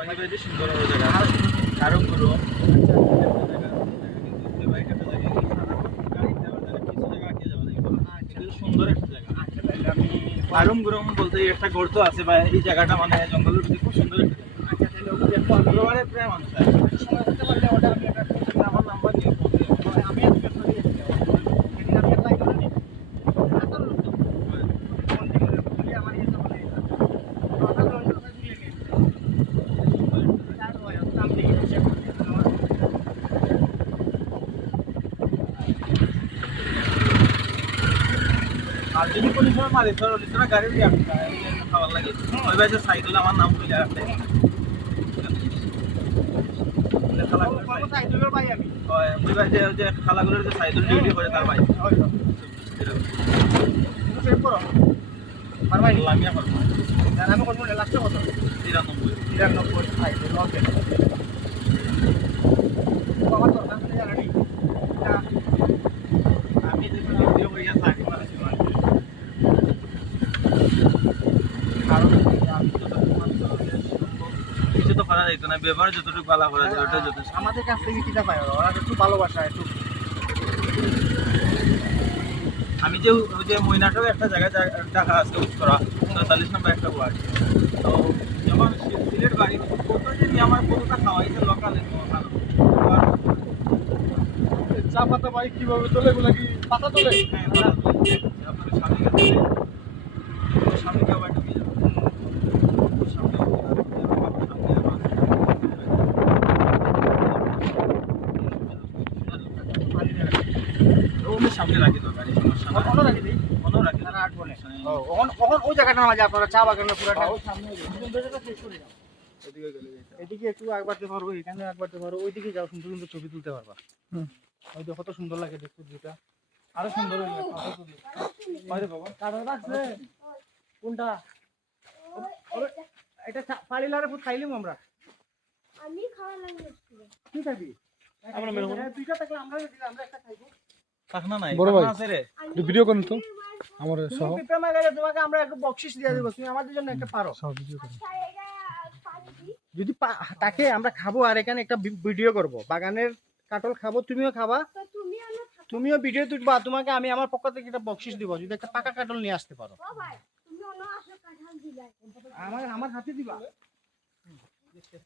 বেশি সুন্দর জায়গা আরো গুলো সুন্দর একটা জায়গা আরম গরম বলতে একটা গর্ত আছে বা এই জায়গাটা মানে জঙ্গলের ভিতরে খুব সুন্দর একটা জায়গা প্রায় মানুষ আমার নাম্বার নিয়ে আমি আর যদি কোনো সময় মারি ধরো লিসরা গাড়ি দিয়ে খাবার লাগে ওই বাজে সাইকেল আমার নাম বলে আসে সাইকেলের ভাই আমি ওই বাজে যে খালাগুলোর যে সাইকেল ডিউটি করে তার ভাই সেভ করো আর ভাই লামিয়া করব আমি কোন কোন লাগছে কত 93 সাইকেল ওকে আমার তো কাছে জানি আমি যে ভিডিও করিয়া থাকি মানে কিছু তো করা যাইতো না ব্যবহার যতটুকু ভালো করা যায় ওটা যথেষ্ট আমাদের কাছ থেকে কিটা পায় ওরা একটু ভালোবাসা একটু আমি যে ওই যে ময়নাটাও একটা জায়গায় দেখা আছে উত্তরা ৪৭ নম্বর একটা ওয়ার্ড তো যেমন সিলেট বাড়ি কত যে আমার কতটা খাওয়াইছে লোকালে চা পাতা ভাই কিভাবে তোলে এগুলা কি পাতা তোলে হ্যাঁ আপনার সামনে কেউ একটা দিয়ে সামনে রাখি তো গাড়ি সমস্যা কোনো রাখি দিই কোনো রাখি না আট বলে ও ওই জায়গাটার মাঝে আপনারা চা বাগানের পুরাটা সামনে শেষ করে যাও এদিকে গেলে এদিকে একটু আগবাড়তে পারবো এখানে আগবাড়তে পারবো ওইদিকে যাও সুন্দর সুন্দর ছবি তুলতে পারবা ওই যে কত সুন্দর লাগে দেখতে ভিউটা আরো সুন্দর হয়ে যাবে বাইরে বাবা কারণ রাখছে কোনটা এটা পালিলারে ফুট খাইলিম আমরা আমি খাওয়া লাগবে কি খাবি আমরা মেরে দুইটা থাকলে আমরা একটা খাইবো টাকা নাই বড় ভাই আছে রে একটু ভিডিও করুন তো আমার সহ পিপা মাগারে তোমাকে আমরা একটু বকশিশ দিয়ে দেব তুমি আমাদের জন্য একটা পারো সব ভিডিও করুন যদি তাকে আমরা খাবো আর এখানে একটা ভিডিও করব বাগানের কাটল খাবো তুমিও খাবা তুমিও ভিডিও তুলবা তোমাকে আমি আমার পক্ষ থেকে একটা বকশিশ দিব যদি একটা পাকা কাটল নিয়ে আসতে পারো ও ভাই তুমি অন্য আসো কাঁঠাল দিবা আমার হাতে দিবা